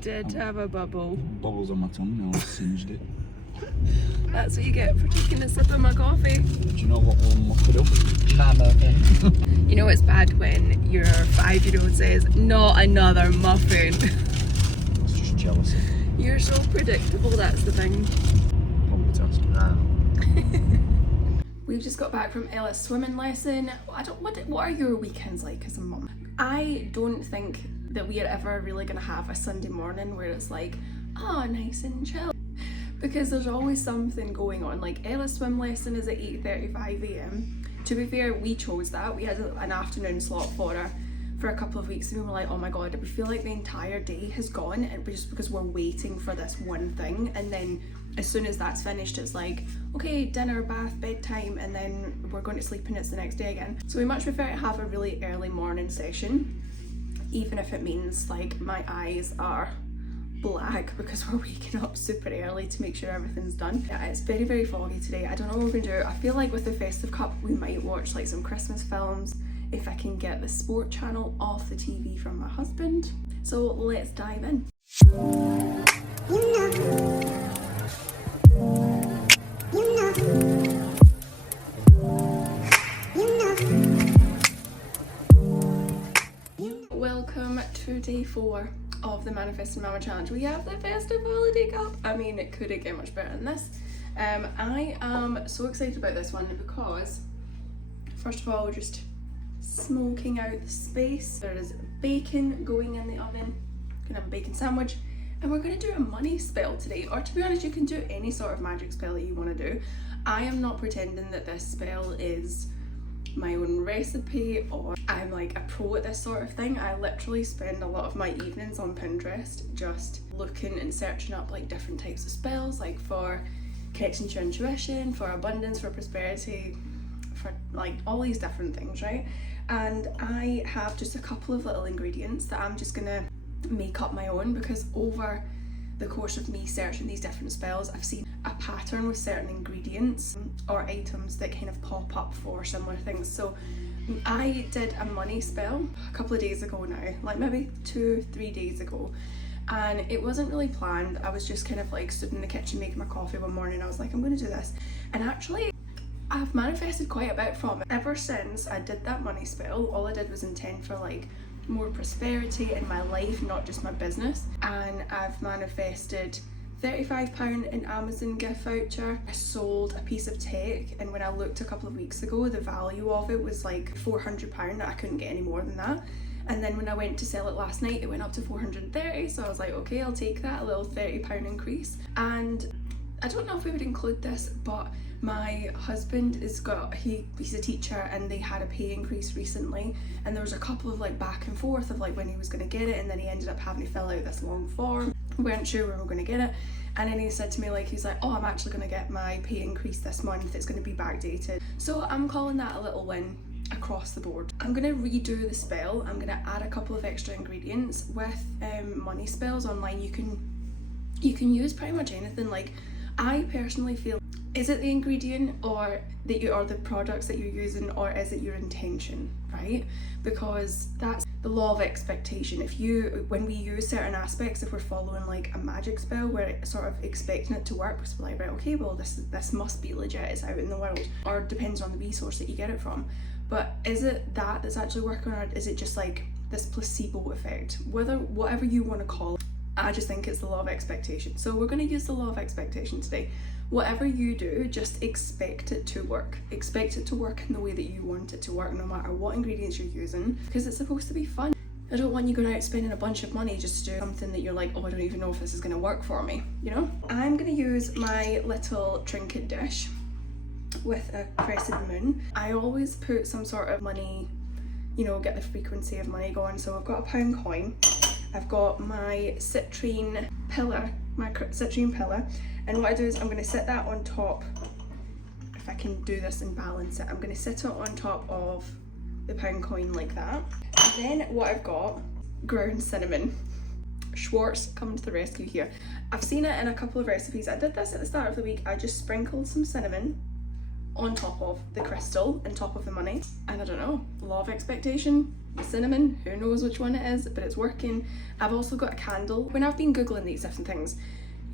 did have a bubble. Bubbles on my tongue now, I singed it. That's what you get for taking a sip of my coffee. Do you know what will muck it up? My muffin. You know it's bad when your 5-year-old says, not another muffin. That's just jealousy. You're so predictable, that's the thing. Multitasking. We've just got back from Ella's swimming lesson. What are your weekends like as a mum? I don't think that we are ever really going to have a Sunday morning where it's like, oh, nice and chill. Because there's always something going on. Like Ella's swim lesson is at 8:35 a.m. To be fair, we chose that. We had an afternoon slot for her for a couple of weeks and we were like, oh my god, we feel like the entire day has gone and just because we're waiting for this one thing, and then as soon as that's finished it's like, okay, dinner, bath, bedtime, and then we're going to sleep and it's the next day again. So we much prefer to have a really early morning session, even if it means like my eyes are black because we're waking up super early to make sure everything's done. Yeah, it's very, very foggy today. I don't know what we're gonna do. I feel like with the Festive Cup we might watch like some Christmas films if I can get the sport channel off the TV from my husband. So let's dive in. Welcome to day 4 of the Manifesting Mama Challenge. We have the Festive Holiday Cup. I mean, it couldn't get much better than this. I am so excited about this one because, first of all, we're just smoking out the space. There is bacon going in the oven. Gonna have a bacon sandwich. And we're gonna do a money spell today. Or to be honest, you can do any sort of magic spell that you wanna do. I am not pretending that this spell is my own recipe or I'm like a pro at this sort of thing. I literally spend a lot of my evenings on Pinterest just looking and searching up like different types of spells, like for connecting to your intuition, for abundance, for prosperity, for like all these different things, right? And I have just a couple of little ingredients that I'm just gonna make up my own, because over the course of me searching these different spells, I've seen a pattern with certain ingredients or items that kind of pop up for similar things. So I did a money spell a couple of days ago now, like maybe 2-3 days ago, and it wasn't really planned. I was just kind of like stood in the kitchen making my coffee one morning. I was like, I'm going to do this, and actually I've manifested quite a bit from it. Ever since I did that money spell, all I did was intend for like more prosperity in my life, not just my business. And I've manifested £35 in Amazon gift voucher. I sold a piece of tech, and when I looked a couple of weeks ago, the value of it was like £400. I couldn't get any more than that. And then when I went to sell it last night, it went up to 430. So I was like, okay, I'll take that, a little £30 increase. And I don't know if we would include this, but my husband he's a teacher, and they had a pay increase recently, and there was a couple of like back and forth of like when he was going to get it, and then he ended up having to fill out this long form. We weren't sure when we were going to get it, and then he said to me like, he's like, oh, I'm actually going to get my pay increase this month, it's going to be backdated. So I'm calling that a little win across the board. I'm going to redo the spell. I'm going to add a couple of extra ingredients. With money spells online, you can use pretty much anything. Like, I personally feel, is it the ingredient or the products that you're using, or is it your intention, right? Because that's the law of expectation. When we use certain aspects, if we're following like a magic spell, we're sort of expecting it to work, because we're like, right, okay, well this must be legit, it's out in the world, or it depends on the resource that you get it from. But is it that's actually working, or is it just like this placebo effect? Whatever you want to call it, I just think it's the law of expectation. So we're going to use the law of expectation today. Whatever you do, just expect it to work. Expect it to work in the way that you want it to work, no matter what ingredients you're using, because it's supposed to be fun. I don't want you going out spending a bunch of money just to do something that you're like, oh, I don't even know if this is going to work for me, you know? I'm going to use my little trinket dish with a crescent moon. I always put some sort of money, you know, get the frequency of money going. So I've got a £1 coin. I've got my citrine pillar, and what I do is I'm going to sit that on top, if I can do this and balance it, I'm going to sit it on top of the £1 coin like that. And then what I've got, ground cinnamon. Schwartz coming to the rescue here. I've seen it in a couple of recipes. I did this at the start of the week. I just sprinkled some cinnamon on top of the crystal, on top of the money. And I don't know, law of expectation, the cinnamon, who knows which one it is, but it's working. I've also got a candle. When I've been Googling these different things,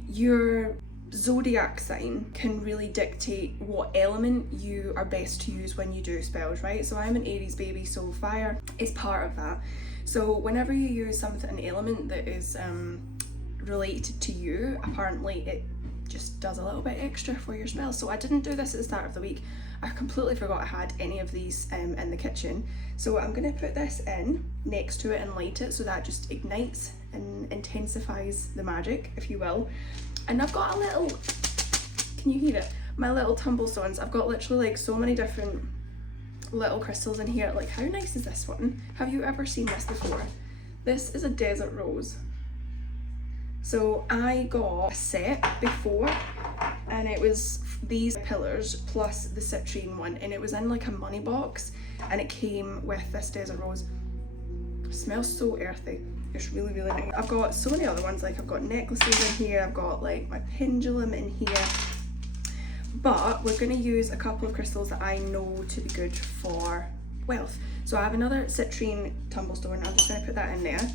your zodiac sign can really dictate what element you are best to use when you do spells, right? So I'm an Aries baby, so fire is part of that. So whenever you use an element that is related to you, apparently it just does a little bit extra for your spell. So I didn't do this at the start of the week. I completely forgot I had any of these in the kitchen. So I'm going to put this in next to it and light it, so that just ignites and intensifies the magic, if you will. And I've got a little, can you hear it? My little tumblestones. I've got literally like so many different little crystals in here. Like, how nice is this one? Have you ever seen this before? This is a desert rose. So I got a set before, and it was these pillars plus the citrine one, and it was in like a money box, and it came with this desert rose. It smells so earthy. It's really, really nice. I've got so many other ones, like I've got necklaces in here, I've got like my pendulum in here, but we're going to use a couple of crystals that I know to be good for wealth. So I have another citrine tumblestone. I'm just going to put that in there.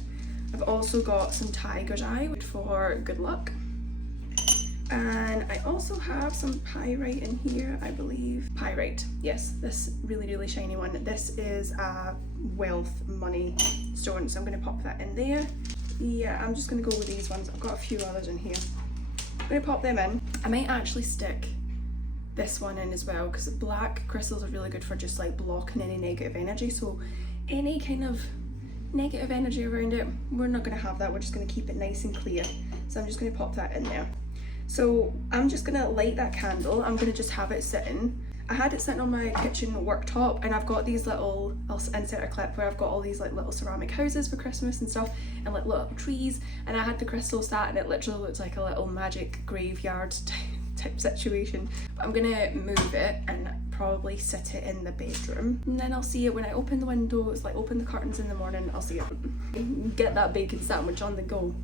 I've also got some tiger's eye for good luck, and I also have some pyrite in here, I believe. Pyrite, yes, this really, really shiny one. This is a wealth money stone, so I'm going to pop that in there. Yeah, I'm just going to go with these ones. I've got a few others in here. I'm going to pop them in. I might actually stick this one in as well, because black crystals are really good for just like blocking any negative energy. So any kind of negative energy around it, we're not going to have that. We're just going to keep it nice and clear. So I'm just going to pop that in there. So I'm just going to light that candle. I'm going to just have it sitting. I had it sitting on my kitchen worktop, and I've got these little, I'll insert a clip where I've got all these like little ceramic houses for Christmas and stuff, and like little trees, and I had the crystal sat, and it literally looked like a little magic graveyard type situation. But I'm gonna move it and probably sit it in the bedroom, and then I'll see it when I open the windows, like open the curtains in the morning. I'll see it. Get that bacon sandwich on the go.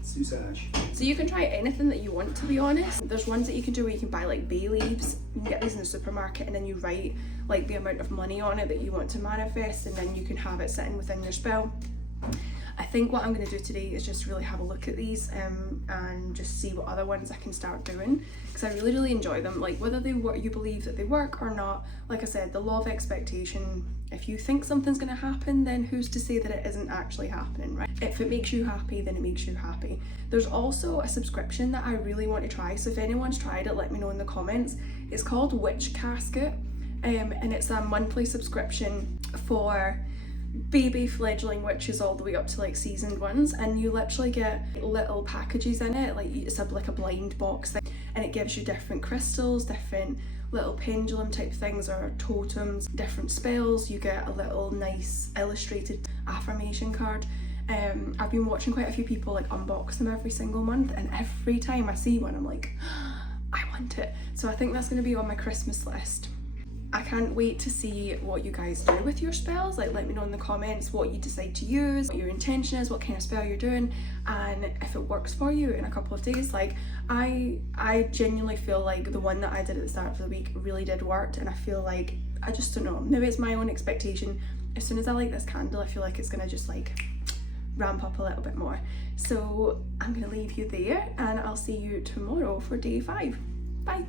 So you can try anything that you want, to be honest. There's ones that you can do where you can buy like bay leaves. You can get these in the supermarket, and then you write like the amount of money on it that you want to manifest, and then you can have it sitting within your spell. I think what I'm going to do today is just really have a look at these and just see what other ones I can start doing, because I really, really enjoy them. Like whether they work, you believe that they work or not, like I said, the law of expectation. If you think something's going to happen, then who's to say that it isn't actually happening, right? If it makes you happy, then it makes you happy. There's also a subscription that I really want to try, so if anyone's tried it, let me know in the comments. It's called Witch Casket, and it's a monthly subscription for baby fledgling witches all the way up to like seasoned ones, and you literally get little packages in it, like it's like a blind box thing, and it gives you different crystals, different little pendulum type things or totems, different spells. You get a little nice illustrated affirmation card. I've been watching quite a few people like unbox them every single month, and every time I see one I'm like, I want it. So I think that's going to be on my Christmas list. I can't wait to see what you guys do with your spells. Like, let me know in the comments what you decide to use, what your intention is, what kind of spell you're doing, and if it works for you in a couple of days. Like, I genuinely feel like the one that I did at the start of the week really did work, and I feel like, I just don't know, maybe it's my own expectation. As soon as I light this candle, I feel like it's gonna just like ramp up a little bit more. So I'm gonna leave you there, and I'll see you tomorrow for day 5. Bye.